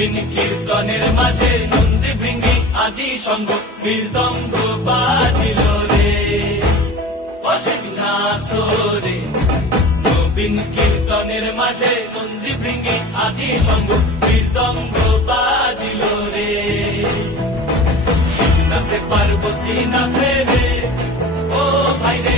নবীন কীর্তনের মাঝে নন্দী ভৃঙ্গি আদি সঙ্গ মৃদঙ্গ বাজিল রে অসীম নাসরে। নবীন কীর্তনের মাঝে নন্দী ভৃঙ্গি আদি সঙ্গ মৃদঙ্গ বাজিল রে। নাচে পার্বতী নাচে রে ও ভাই রে।